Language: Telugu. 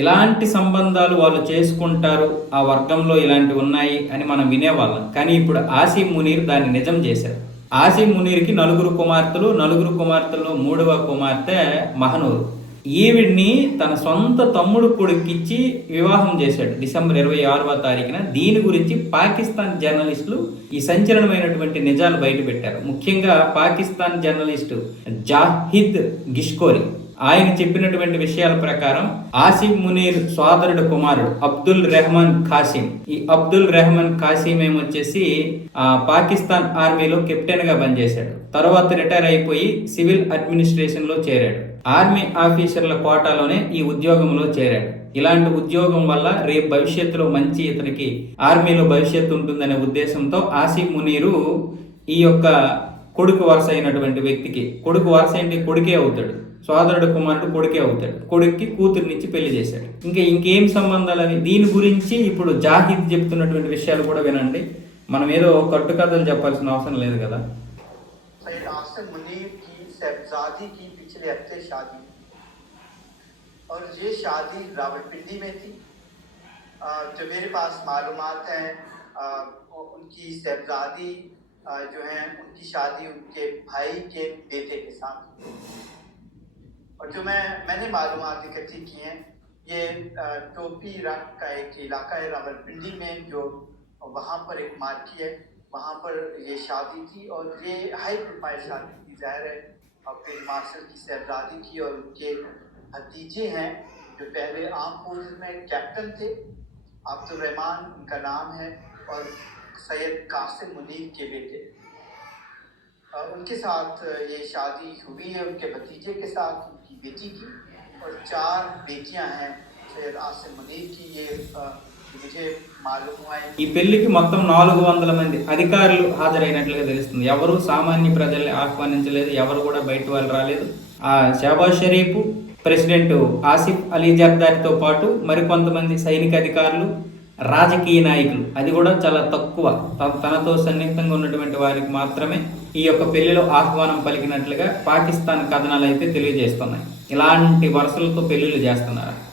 ఇలాంటి సంబంధాలు వాళ్ళు చేసుకుంటారు ఆ వర్గంలో ఇలాంటివి ఉన్నాయి అని మనం వినేవాళ్ళం. కానీ ఇప్పుడు ఆసిఫ్ మునీర్ దాన్ని నిజం చేశారు. ఆసిం మునీర్కి నలుగురు కుమార్తెలు నలుగురు కుమార్తెల్లో మూడవ కుమార్తె మహనూరు. ఈవిడ్ని తన సొంత తమ్ముడు కొడుకిచ్చి వివాహం చేశాడు. డిసెంబర్ ఇరవై ఆరవ తారీఖున దీని గురించి పాకిస్తాన్ జర్నలిస్టులు ఈ సంచలనమైనటువంటి నిజాలు బయటపెట్టారు. ముఖ్యంగా పాకిస్తాన్ జర్నలిస్టు జాహిద్ గిష్కోరి. ఆయన చెప్పినటువంటి విషయాల ప్రకారం ఆసిఫ్ మునీర్ సోదరుడు కుమారుడు అబ్దుల్ రెహమాన్ ఖాసిం ఈ అబ్దుల్ రెహమాన్ ఖాసిం ఏమొచ్చేసి ఆ పాకిస్తాన్ ఆర్మీలో కెప్టెన్గా పనిచేశాడు. తర్వాత రిటైర్ అయిపోయి సివిల్ అడ్మినిస్ట్రేషన్లో చేరాడు. ఆర్మీ ఆఫీసర్ల కోటాలోనే ఈ ఉద్యోగంలో చేరాడు. ఇలాంటి ఉద్యోగం వల్ల రేపు భవిష్యత్తులో మంచి ఇతనికి ఆర్మీలో భవిష్యత్తు ఉంటుందనే ఉద్దేశంతో ఆసిఫ్ మునీరు ఈ యొక్క కొడుకు వరుస అయినటువంటి వ్యక్తికి కొడుకు వరుస ఏంటి కొడుకే అవుతాడు సోదరుడు కుమారుడు కొడుకే అవుతాడు కొడుక్కి కూతురునిచ్చి పెళ్లి చేశాడు ఇంకా ఇంకేం సంబంధాలు అవి దీని గురించి ఇప్పుడు జాహిద్ చెప్తున్నటువంటి విషయాలు కూడా వినండి మనం ఏదో కట్టుకథలు చెప్పాల్సిన అవసరం లేదు కదా सैयद आसिम मुनीर की साहबजादी की पिछले हफ्ते शादी और ये शादी रावलपिंडी में थी अ, जो मेरे पास मालूमात हैं अ, उनकी साहबजादी अ, जो हैं, उनकी शादी उनके भाई के बेटे के साथ और जो मैं, मैंने मालूमात इकट्ठी की हैं, ये टोपी रंग का एक इलाका है, रावलपिंडी में, जो वहाँ पर एक मार्की है। वहाँ पर ये शादी थी और ये हाई प्रोफ़ाइल शादी थी ज़ाहिर है। और फिर मार्शल की शहजादी की और उनके भतीजे हैं, जो पहले आम फोर्सेस में कैप्टन थे। अब्दुल रहमान, उनका नाम है और सैयद कासिम मुनीर के बेटे अ, उनके साथ ये शादी हुई है उनके भतीजे के साथ उनकी बेटी की और चार बेटियां हैं सैयद आसिम मुनीर की ये अ, मुझे मालूम हुआ है ఈ పెళ్లికి మొత్తం నాలుగు వందల మంది అధికారులు హాజరైనట్లుగా తెలుస్తుంది ఎవరు సామాన్య ప్రజల్ని ఆహ్వానించలేదు ఎవరు కూడా బయట వాళ్ళు రాలేదు ఆ షహబాజ్ షరీఫ్ ప్రెసిడెంట్ ఆసిఫ్ అలీ జర్దారితో పాటు మరికొంతమంది సైనిక అధికారులు రాజకీయ నాయకులు. అది కూడా చాలా తక్కువ. తనతో సన్నిహితంగా ఉన్నటువంటి వారికి మాత్రమే ఈ యొక్క పెళ్ళిలో ఆహ్వానం పలికినట్లుగా పాకిస్తాన్ కథనాలు అయితే తెలియజేస్తున్నాయి. ఇలాంటి వరుసలతో పెళ్ళిళ్ళు చేస్తున్నారు?